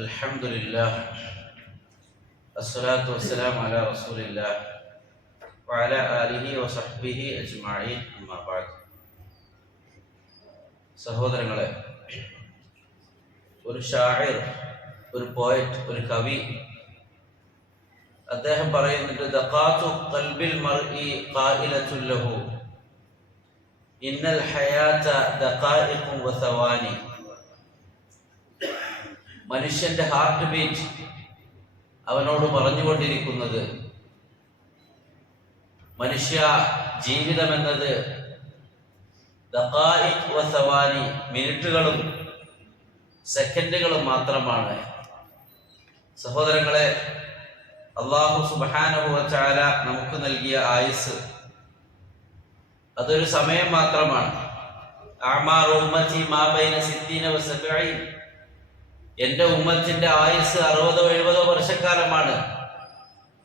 الحمد لله الصلاة والسلام على رسول الله وعلى آله وصحبه أجمعين أما بعد സഹോദരങ്ങളെ, ഒരു ഷാഇർ, ഒരു പോയറ്റ്, ഒരു കവി അദ്ദേഹം പറയുന്നുണ്ട്, ദഖാതു ഖൽബിൽ മർഇ ഖായിലത്തുൻ ലഹു ഇന്നൽ ഹയാത ദഖായിഖുൻ വസവാനി. മനുഷ്യന്റെ ഹാർട്ട് ബീറ്റ് അവനോട് പറഞ്ഞുകൊണ്ടിരിക്കുന്നത്, മനുഷ്യ, ജീവിതമെന്നത് ദഖായിഖ് വസവാനി, മിനിറ്റുകളും സെക്കൻഡുകളും മാത്രമാണ്. സഹോദരങ്ങളെ, അല്ലാഹു സുബ്ഹാനഹു വ തആല നമുക്ക് നൽകിയ ആയുസ് അതൊരു സമയം മാത്രമാണ്. അഅ്മാറു ഉമ്മത്തി മാ ബൈന 60 വ 70. എൻ്റെ ഉമ്മത്തിന്റെ ആയുസ് 60-70 വർഷക്കാലമാണ്.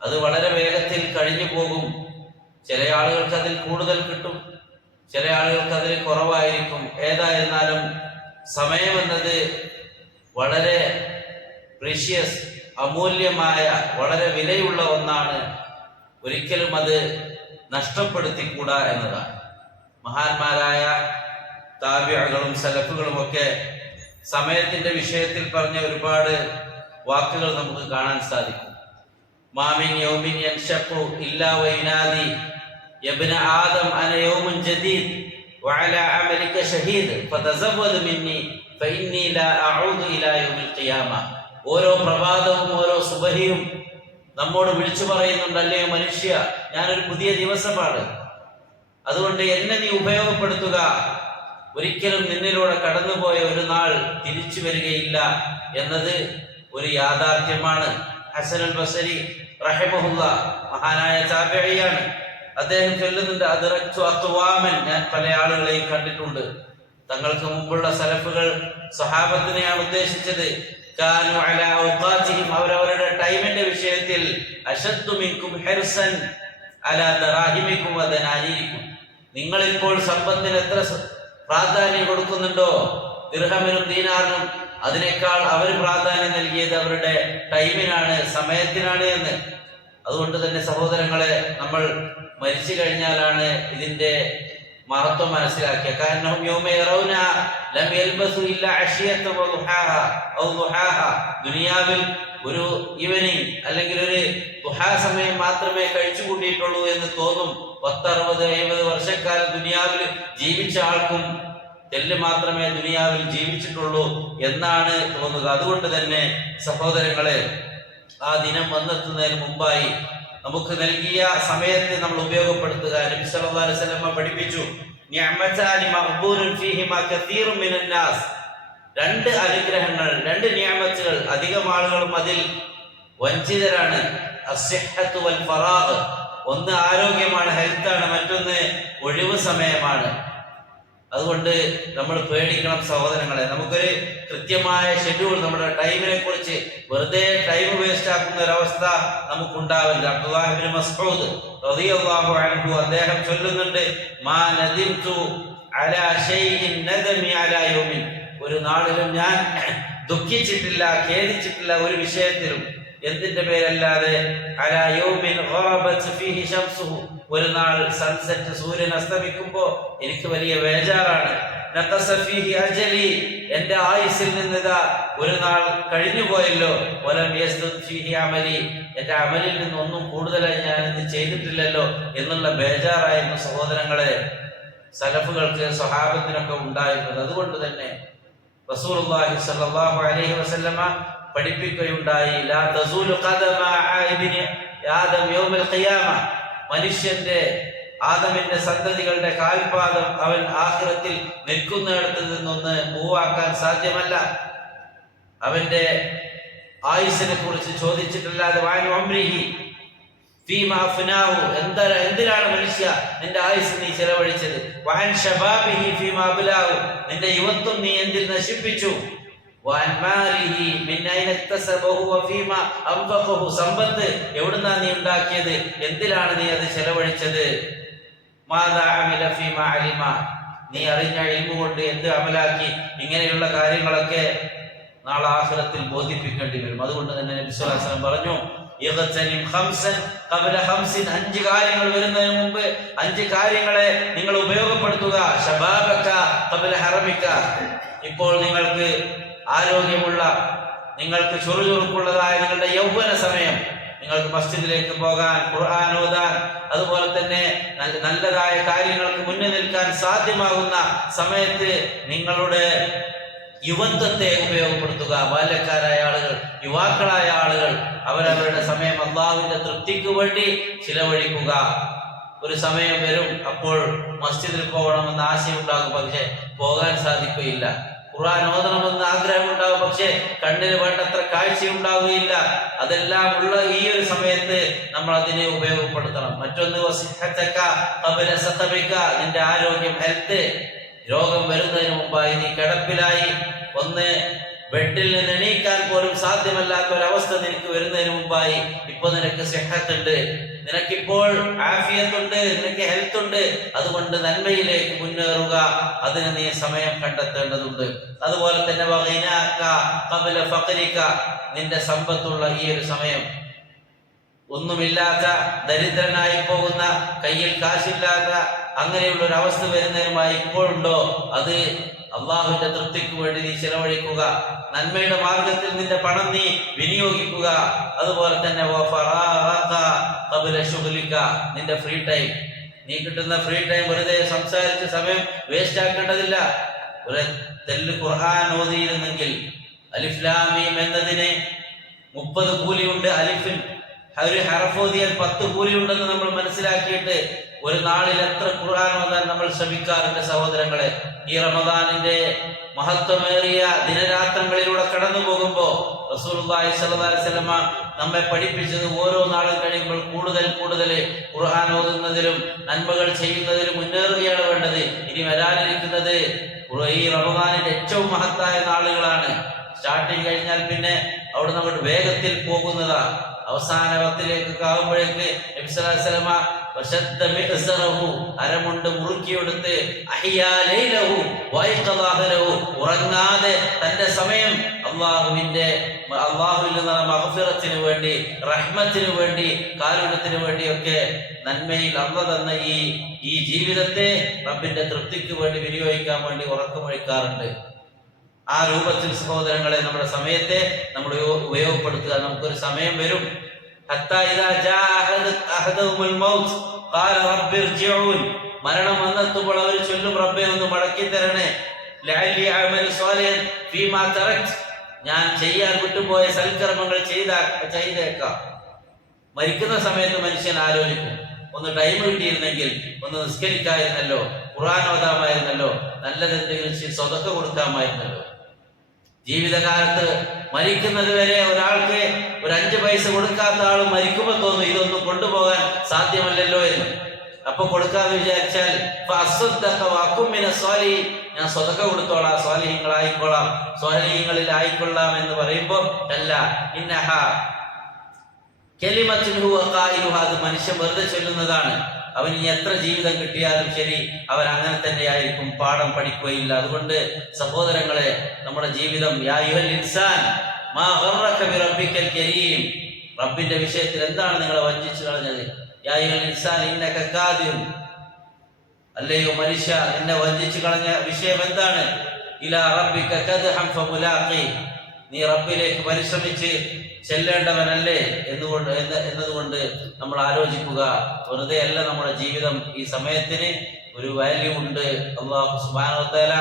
അത് വളരെ വേഗത്തിൽ കഴിഞ്ഞു പോകും. ചില ആളുകൾക്ക് അതിൽ കൂടുതൽ കിട്ടും, ചില ആളുകൾക്ക് അതിൽ കുറവായിരിക്കും. ഏതായിരുന്നാലും സമയമെന്നത് വളരെ പ്രീഷ്യസ്, അമൂല്യമായ, വളരെ വിലയുള്ള ഒന്നാണ്. ഒരിക്കലും അത് നഷ്ടപ്പെടുത്തിക്കൂടാ എന്നതാണ്. മഹാന്മാരായ താബിഈകളും സലഫുകളും ഒക്കെ സമയത്തിന്റെ വിഷയത്തിൽ പറഞ്ഞ ഒരുപാട് വാക്കുകൾ നമുക്ക് കാണാൻ സാധിക്കും. മാമിൻ യൗമിൻ യൻഷഖു ഇല്ലാ വൈനാദി യബ്ന ആദം അന യൗമുൻ ജദീദ് വഅലാ അമലിക ഷഹീദ് ഫതസവ്വദ് മിന്നി ഫഇന്നി ലാ അഊദു ഇലാ യൗമിൽ ഖിയാമ. ഓരോ പ്രഭാതവും ഓരോ സുബഹിയും നമ്മോട് വിളിച്ചു പറയുന്നുണ്ടല്ലേ, മനുഷ്യ, ഞാനൊരു പുതിയ ദിവസമാണ്, അതുകൊണ്ട് എന്നെ നീ ഉപയോഗപ്പെടുത്തുക. ഒരിക്കലും നിന്നിലൂടെ കടന്നുപോയ ഒരു നാൾ തിരിച്ചു വരികയില്ല എന്നത് ഒരു യാഥാർത്ഥ്യമാണ്. ഹസനുൽ ബസരി റഹിമഹുല്ലാ മഹാനായ താബിഈയാണ്. അദ്ദേഹം ചൊല്ലുന്നുണ്ട്, അദ്റക്തു അഖ്വാമൻ, ഞാൻ പല ആളുകളെയും കണ്ടിട്ടുണ്ട്. തങ്ങൾക്ക് മുമ്പുള്ള സലഫുകൾ സ്വഹാബത്തിനെയാണ് ഉദ്ദേശിച്ചത്. കാനു അലാ ഔഖാതിഹിം, അവരവരുടെ ടൈമിന്റെ വിഷയത്തിൽ അശദ്ദു മിൻകും ഹിർസൻ അലാ ദറാഹിമിക്കും വ ദനാനീരിക്കും. നിങ്ങളിപ്പോൾ സമ്പത്തിന് എത്ര പ്രാധാന്യം കൊടുക്കുന്നുണ്ടോ, ദിർഹമിനും ദീനാറിനും, അതിനേക്കാൾ അവർ പ്രാധാന്യം നൽകിയത് അവരുടെ ടൈമിനാണ്, സമയത്തിനാണ് എന്ന്. അതുകൊണ്ട് തന്നെ സഹോദരങ്ങളെ, നമ്മൾ മരിച്ചു കഴിഞ്ഞാലാണ് ഇതിന്റെ മഹത്വം മനസ്സിലാക്കിയ. കാരണം ദുനിയാവിൽ ഒരു ഈവനിങ് അല്ലെങ്കിൽ ഒരു ദുഹാ സമയം മാത്രമേ കഴിച്ചു കൂട്ടിയിട്ടുള്ളൂ എന്ന് തോന്നും. 10-60-70 വർഷക്കാലം ദുനിയാവിൽ ജീവിച്ച ആൾക്കും തെല്ല് മാത്രമേ ദുനിയാവിൽ ജീവിച്ചിട്ടുള്ളൂ എന്നാണ് തോന്നുക. അതുകൊണ്ട് തന്നെ സഹോദരങ്ങളെ, ആ ദിനം വന്നെത്തുന്നതിന് മുമ്പായി നമുക്ക് നൽകിയ സമയത്തെ നമ്മൾ ഉപയോഗപ്പെടുത്തുക. നബി സല്ലല്ലാഹു അലൈഹി വസല്ലം പഠിപ്പിച്ചു, നിഅമതാനി മഖ്ബൂലുൻ ഫീഹിമാ കസീറുൻ മിനൻ നാസ്. 2 അനുഗ്രഹങ്ങൾ, 2 നിഅമത്തുകൾ, അധികം ആളുകളും അതിൽ വഞ്ചിതരാണ്. അസ്സിഹ്ഹത്തു വൽ ഫറാഗ്, ഒന്ന് ആരോഗ്യമാണ്, ഹെൽത്താണ്, മറ്റൊന്ന് ഒഴിവ് സമയമാണ്. അതുകൊണ്ട് നമ്മൾ പേടിക്കണം സഹോദരങ്ങളെ. നമുക്കൊരു കൃത്യമായ ഷെഡ്യൂൾ, നമ്മുടെ ടൈമിനെ കുറിച്ച് വെറുതെ ടൈം വേസ്റ്റ് ആക്കുന്ന ഒരവസ്ഥ നമുക്കുണ്ടാവില്ല. അബ്ദുല്ലാഹി ഇബ്നു മസ്ഊദ് റളിയല്ലാഹു അൻഹു അദ്ദേഹം ചൊല്ലുന്നുണ്ട്, മാ നദിംതു അലാ ഷൈഇൻ നദമി അലാ യൗമിൻ. ഒരു നാളിലും ഞാൻ ദുഃഖിച്ചിട്ടില്ല, ഖേദിച്ചിട്ടില്ല ഒരു വിഷയത്തിലും. എന്തിന്റെ പേരല്ലാതെ? അലാ യൗമിൻ ഗറബത് ഫീഹി ശംസുഹു, ഒരു നാൾ സൺസെറ്റ്, സൂര്യൻ അസ്തമിക്കുമ്പോ എനിക്ക് വലിയ ബേജാറാണ്. നഖസ ഫീഹി അജലി, എന്റെ ആയുസ്സിൽ നിന്നിതാ ഒരു നാൾ കഴിഞ്ഞു പോയല്ലോ. വലം യസ്ദുദ് ഫീഹി അമലി, എന്റെ അമലിൽ നിന്ന് ഒന്നും കൂടുതലായി ഞാൻ ഇത് ചെയ്തിട്ടില്ലല്ലോ എന്നുള്ള ബേജാറായിരുന്നു സഹോദരങ്ങളെ സലഫുകൾക്ക്, സ്വഹാബത്തിനൊക്കെ ഉണ്ടായിരുന്നത്. അതുകൊണ്ട് തന്നെ റസൂലുള്ളാഹി സ്വല്ലല്ലാഹു അലൈഹി വസല്ലമ പഠിപ്പിക്കുകയുണ്ടായി, ലാ തസൂലു ഖദമ ഇബ്നി ആദം യൗമൽ ഖിയാമ. മനുഷ്യന്റെ, ആദമിന്റെ സന്തതികളുടെ കാൽപാദം അവൻ ആഖിറത്തിൽ നിൽക്കുന്നിടത്ത് നിന്നൊന്ന് മൂവാക്കാൻ സാധ്യമല്ല. അവന്റെ ആയുസ്സിനെ കുറിച്ച് ചോദിച്ചിട്ടല്ലാതെ വാനു അംരിഹി ഫീമാ അഫ്നാഹു, എന്തിനാണ് മനുഷ്യ നിന്റെ ആയുസ് നീ ചെലവഴിച്ചത്? വഅൻ ശബാബിഹി ഫീമാ അബ്ലാഹു, നിന്റെ യുവത്വം നീ എന്തിൽ നശിപ്പിച്ചു? വഅൻ മാലിഹി മിൻ അയ്ന ഇക്തസബഹു വഫീമാ അൻഫഖഹു, സമ്പത്ത് എവിടുന്നാ നീ ഉണ്ടാക്കിയത്, എന്തിലാണ് നീ അത് ചെലവഴിച്ചത്? മാദാ അമില ഫീമാ അലിമ, നീ അറിഞ്ഞ ഇൽമു കൊണ്ട് എന്ത് അമലാക്കി? ഇങ്ങനെയുള്ള കാര്യങ്ങളൊക്കെ നാളെ ആഖിറത്തിൽ ബോധിപ്പിക്കേണ്ടി വരും. അതുകൊണ്ട് തന്നെ നബി സ്വല്ലല്ലാഹു അലൈഹി വസല്ലം പറഞ്ഞു, ഇഗ്തനിം ഖംസൻ ഖബ്ല ഖംസിൻ, 5 കാര്യങ്ങൾ വരുന്നതിന് മുമ്പ് 5 കാര്യങ്ങളെ നിങ്ങൾ ഉപയോഗപ്പെടുത്തുക. ശബാബക ഖബ്ല ഹറമിക, ഇപ്പോൾ നിങ്ങൾക്ക് ആരോഗ്യമുള്ള, നിങ്ങൾക്ക് ചുറുചുറുക്കുള്ളതായ നിങ്ങളുടെ യൗവന സമയം, നിങ്ങൾക്ക് മസ്ജിദിലേക്ക് പോകാൻ, ഖുർആൻ ഓതാൻ, അതുപോലെ തന്നെ നല്ലതായ കാര്യങ്ങൾക്ക് മുന്നിൽ നിൽക്കാൻ സാധ്യമാകുന്ന സമയത്ത് നിങ്ങളുടെ യുവത്വത്തെ ഉപയോഗപ്പെടുത്തുക. ബാല്യക്കാരായ ആളുകൾ, യുവാക്കളായ ആളുകൾ അവരവരുടെ സമയം അല്ലാഹുവിന്റെ തൃപ്തിക്ക് വേണ്ടി ചിലവഴിക്കുക. ഒരു സമയം വരും, അപ്പോൾ മസ്ജിദിൽ പോകണമെന്ന് ആശയുണ്ടാകും, പക്ഷെ പോകാൻ സാധിക്കുകയില്ല. ഖുർആൻ ഓതണമെന്ന് ആഗ്രഹമുണ്ടാകും, പക്ഷെ കണ്ണിന് വേണ്ടത്ര കാഴ്ചയുണ്ടാവുകയില്ല. അതെല്ലാം ഉള്ള ഈ ഒരു സമയത്ത് നമ്മൾ അതിനെ ഉപയോഗപ്പെടുത്തണം. മറ്റൊന്ന് നിന്റെ ആരോഗ്യം, ഹെൽത്ത്. രോഗം വരുന്നതിന് മുമ്പായി നീ കിടപ്പിലായി, ഒന്ന് ബെഡിൽ നിന്ന് എണീക്കാൻ പോലും സാധ്യമല്ലാത്ത ഒരവസ്ഥ നിനക്ക് വരുന്നതിന് മുമ്പായി ഇപ്പൊ നിനക്ക് സിഹത്തുണ്ട്, നിനക്കിപ്പോൾ ആഫിയത്തുണ്ട്, നിനക്ക് ഹെൽത്ത് ഉണ്ട്. അതുകൊണ്ട് നന്മയിലേക്ക് മുന്നേറുക, അതിന് നീ സമയം കണ്ടെത്തേണ്ടതുണ്ട്. അതുപോലെ തന്നെ നിന്റെ സമ്പത്തുള്ള ഈ ഒരു സമയം, ഒന്നുമില്ലാത്ത, ദരിദ്രനായി പോകുന്ന, കയ്യിൽ കാശില്ലാത്ത അങ്ങനെയുള്ള ഒരു അവസ്ഥ വരുന്നതിനുമായി ഇപ്പോഴുണ്ടോ, അത് അള്ളാഹുവിന്റെ തൃപ്തിക്ക് വേണ്ടി നീ ചെലവഴിക്കുക. നന്മയുടെ മാർഗത്തിൽ നിന്റെ പണം നീ വിനിയോഗിക്കുക. അതുപോലെ തന്നെ നിന്റെ ഫ്രീ ടൈം, നീ കിട്ടുന്ന ഫ്രീ ടൈം വെറുതെ സംസാരിച്ച സമയം വേസ്റ്റ് ആക്കേണ്ടതില്ല. ഒരു തെല്ല് ഖുർആൻ ഓതിയിരുന്നെങ്കിൽ അലിഫ് ലാം മീം എന്നതിന് 30 കൂലിയുണ്ട്. അലിഫിൻ ഒരു ഹർഫ് ഓതിയാൽ 10 കൂലിയുണ്ടെന്ന് നമ്മൾ മനസ്സിലാക്കിയിട്ട് ഒരു നാളിൽ എത്ര ഖുർആൻ ഓതാൻ നമ്മൾ ശ്രമിക്കാറുണ്ട് സഹോദരങ്ങളെ. ഈ റമദാനിന്റെ മഹത്വമേറിയ ദിനരാത്രങ്ങളിലൂടെ കടന്നു പോകുമ്പോൾ റസൂലുള്ളാഹി സ്വല്ലല്ലാഹു അലൈഹി വസല്ലമ നമ്മെ പഠിപ്പിച്ചത് ഓരോ നാളും കഴിയുമ്പോൾ കൂടുതൽ കൂടുതൽ ഖുർആൻ ഓതുന്നതിലും നന്മകൾ ചെയ്യുന്നതിലും മുന്നേറുകയാണ് വേണ്ടത്. ഇനി വരാനിരിക്കുന്നത് ഈ റമദാനിന്റെ ഏറ്റവും മഹത്തായ നാളുകളാണ്. സ്റ്റാർട്ടിങ് കഴിഞ്ഞാൽ പിന്നെ അവിടെ നമ്മൾ വേഗത്തിൽ പോകുന്നതാ. അവസാന വക്തിലേക്കൊക്കെ ആകുമ്പോഴേക്ക് നബി സല്ലല്ലാഹു അലൈഹി വസല്ലമ അരമുണ്ട് മുറുക്കിയെടുത്ത് ഉറങ്ങാതെ തന്റെ സമയം അള്ളാഹുവിൽ നിന്നുള്ള മഗ്ഫിറത്തിന് വേണ്ടി, റഹ്മത്തിന് വേണ്ടി, കാരുണ്യത്തിന് വേണ്ടിയൊക്കെ നന്മയിൽ അള്ളാഹു തന്ന ഈ ജീവിതത്തെ റബ്ബിന്റെ തൃപ്തിക്ക് വേണ്ടി വിനിയോഗിക്കാൻ വേണ്ടി ഉറക്കമൊഴിക്കാറുണ്ട്. ആ രൂപത്തിൽ സഹോദരങ്ങളെ നമ്മുടെ സമയത്തെ നമ്മൾ ഉപയോഗപ്പെടുത്തുക. നമുക്കൊരു സമയം വരും, മരണം വന്നെത്തുമ്പോൾ അവർ ചൊല്ലും, റബ്ബേ ഒന്ന് മടക്കി തരണേ, ഞാൻ ചെയ്യാൻ വിട്ടുപോയ സൽക്കർമ്മങ്ങൾ ചെയ്തേക്കാം. മരിക്കുന്ന സമയത്ത് മനുഷ്യൻ ആലോചിക്കും, ഒന്ന് ടൈം കിട്ടിയിരുന്നെങ്കിൽ ഒന്ന് നിസ്കരിക്കായിരുന്നല്ലോ, ഖുർആൻ ഓതാമായിരുന്നല്ലോ, നല്ലതെന്തെങ്കിലും സ്വതക്ക കൊടുക്കാമായിരുന്നല്ലോ. ജീവിതകാലത്ത് മരിക്കുന്നത് വരെ ഒരാൾക്ക് ഒരു 5 പൈസ കൊടുക്കാത്ത ആളും മരിക്കുമ്പോൾ തോന്നും ഇതൊന്നും കൊണ്ടുപോകാൻ സാധ്യമല്ലല്ലോ എന്ന്. അപ്പൊ കൊടുക്കാന്ന് വിചാരിച്ചാൽ ഞാൻ സ്വതക്ക കൊടുത്തോളാം, സ്വാലിഹ്യങ്ങളായിക്കോളാം, സ്വാലിഹ്യങ്ങളിൽ ആയിക്കൊള്ളാം എന്ന് പറയുമ്പോൾ അല്ല, ഇന്നഹ കലിമത്തുഹു വഖായിലുഹ, അത് മനുഷ്യൻ വെറുതെ ചൊല്ലുന്നതാണ്. അവൻ ഇനി എത്ര ജീവിതം കിട്ടിയാലും ശരി, അവൻ അങ്ങനെ തന്നെയായിരിക്കും, പാഠം പഠിക്കുകയില്ല. അതുകൊണ്ട് സഹോദരങ്ങളെ, നമ്മുടെ ജീവിതം യാ അയ്യുഹൽ ഇൻസാൻ മാ ഗർറക ബിറബ്ബിക്കൽ കരീം, റബ്ബിന്റെ വിഷയത്തിൽ എന്താണ് നിങ്ങളെ വഞ്ചിച്ചു കളഞ്ഞത്? യാ അയ്യുഹൽ ഇൻസാൻ ഇന്നക കാദിബ്, അല്ലയോ മനുഷ്യ, നിന്നെ വഞ്ചിച്ചു കളഞ്ഞ വിഷയം എന്താണ്? ഇലാ റബ്ബിക കദ്ഹം ഫമുലാഖി, നീ റബ്ബിലേക്ക് പരിശ്രമിച്ച് ചെല്ലേണ്ടവനല്ലേ എന്നതുകൊണ്ട് നമ്മൾ ആലോചിക്കുക. വെറുതെ അല്ല നമ്മുടെ ജീവിതം. ഈ സമയത്തിന് ഒരു വാല്യൂ ഉണ്ട്. അല്ലാഹു സുബ്ഹാനഹു വ തആല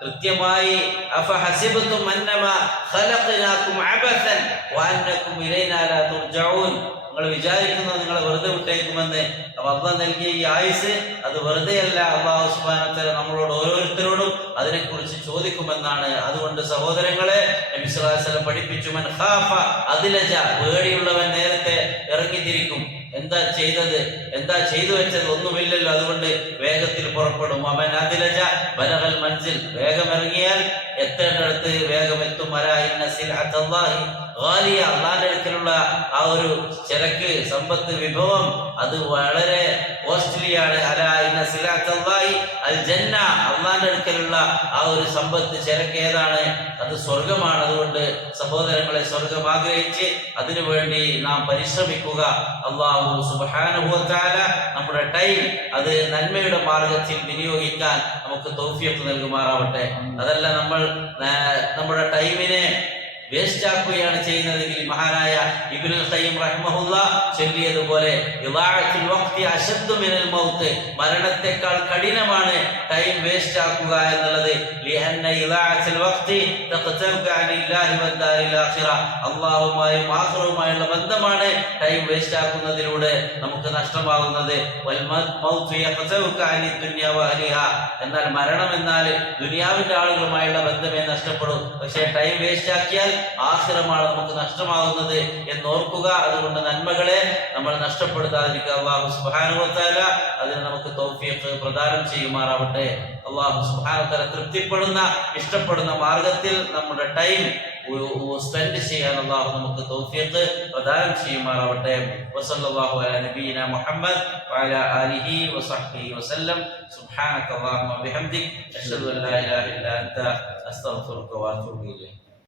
കൃത്യമായി അഫഹസിബതും അന്നമാ ഖലഖനാകും അബസൻ വഅന്നകും ഇലൈനാ ലാ തുർജഊൻ, നിങ്ങൾ വിചാരിക്കുന്നത് നിങ്ങളെ വെറുതെ വിട്ടേക്കുമെന്ന്. അല്ലാഹു നൽകിയ ഈ ആയുസ് അത് വെറുതെയല്ല. അല്ലാഹു സുബ്ഹാനഹു വ തആല നമ്മളോട് ഓരോരുത്തരോടും അതിനെക്കുറിച്ച് ചോദിക്കുമെന്നാണ്. അതുകൊണ്ട് സഹോദരങ്ങളെ, നബി സല്ലല്ലാഹു അലൈഹി വസല്ലം പഠിപ്പിച്ചു, മൻ ഖാഫ അദ്ലജ, പേടിയുള്ളവൻ നേരത്തെ ഇറങ്ങിത്തിരിക്കും. എന്താ ചെയ്തത്, എന്താ ചെയ്തു വെച്ചത് ഒന്നുമില്ലല്ലോ, അതുകൊണ്ട് വേഗത്തിൽ പുറപ്പെടും. അവൻ അദ്ലജ ബലഗൽ മൻസിൽ, വേഗം ഇറങ്ങിയാൽ എത്തേണ്ടടുത്ത് വേഗം എത്തും. അലാ ഇന്ന സിൽഅത്തല്ലാഹി ഗാലിയ, അല്ലാഹുവിന്റെ അടുക്കലുള്ള ആ ഒരു ചരക്ക്, സമ്പത്ത്, വിഭവം അത് വളരെ കോസ്റ്റ്ലിയാണ്. അലാ ഇന്ന സിൽഅത്തല്ലാഹി അൽ ജന്ന, അള്ളാന്റെ അടുക്കലുള്ള ആ ഒരു സമ്പത്ത് ചരക്ക് ഏതാണ്? അത് സ്വർഗമാണ്. അതുകൊണ്ട് സഹോദരങ്ങളെ, സ്വർഗം ആഗ്രഹിച്ച് അതിനുവേണ്ടി നാം പരിശ്രമിക്കുക. അല്ലാഹു സുബ്ഹാനഹു വ തആല നമ്മുടെ ടൈം അത് നന്മയുടെ മാർഗത്തിൽ വിനിയോഗിക്കാൻ നമുക്ക് തൗഫീഖ് നൽകുമാറാവട്ടെ. അതല്ല നമ്മൾ നമ്മുടെ ടൈമിനെ വേസ്റ്റ് ആക്കുകയാണ് ചെയ്യുന്നതെങ്കിൽ മഹാനായ ഇബ്നുൽ ഖയ്യിം റഹിമഹുല്ലാഹ് ചൊല്ലിയതുപോലെ ഇളാഅത്തുൽ വഖ്തി അശദ്ദു മിനൽ മൗത്ത്, മരണത്തെക്കാൾ കഠിനമാണ് ടൈം വേസ്റ്റ് ആക്കുക എന്നുള്ളത്. ലിഅന്ന ഇളാഅത്തുൽ വഖ്തി തഖതഉക അനില്ലാഹി വദ്ദാരിൽ ആഖിറ, അല്ലാഹുവുമായും ആഖിറവുമായുള്ള ബന്ധമാണ് ടൈം വേസ്റ്റ് ആക്കുന്നതിലൂടെ നമുക്ക് നഷ്ടമാകുന്നത്. വൽ മൗത്ത് യഖതഉക അനി ദുനിയ വഅലിഹ, എന്നാൽ മരണം എന്നാൽ ദുനിയാവിന്റെ ആളുകളുമായുള്ള ബന്ധമേ നഷ്ടപ്പെടും. പക്ഷേ ടൈം വേസ്റ്റ് ആക്കിയാൽ ആഖിറമാണ് നമുക്ക് നഷ്ടമാകുന്നത് എന്നോർക്കുക. അതുകൊണ്ട് നന്മകളെ നമ്മൾ നഷ്ടപ്പെടുത്താതിരിക്കുക. അല്ലാഹു സുബ്ഹാനഹു വ തആല അതിന് നമുക്ക് തൗഫീഖ് പ്രദാനം ചെയ്യുമാറാവട്ടെ. അല്ലാഹു സുബ്ഹാനഹു വ തആല തൃപ്തിപ്പെടുന്ന, ഇഷ്ടപ്പെടുന്ന മാർഗത്തിൽ നമ്മുടെ ടൈം സ്പെൻഡ് ചെയ്യാൻ അല്ലാഹു നമുക്ക് തൗഫീഖ് പ്രദാനം ചെയ്യുമാറാവട്ടെ. വസല്ലല്ലാഹു അലാ നബിയിന മുഹമ്മദ് വഅലാ ആലിഹി വസഹ്ബിഹി വസല്ലം. സുബ്ഹാനക അല്ലാഹുമ്മ വബിഹംദിക അശ്ഹദു അൻ ലാ ഇലാഹ ഇല്ലാ അൻത അസ്തഗ്ഫിറുക വഅതൂബു ഇലൈക്.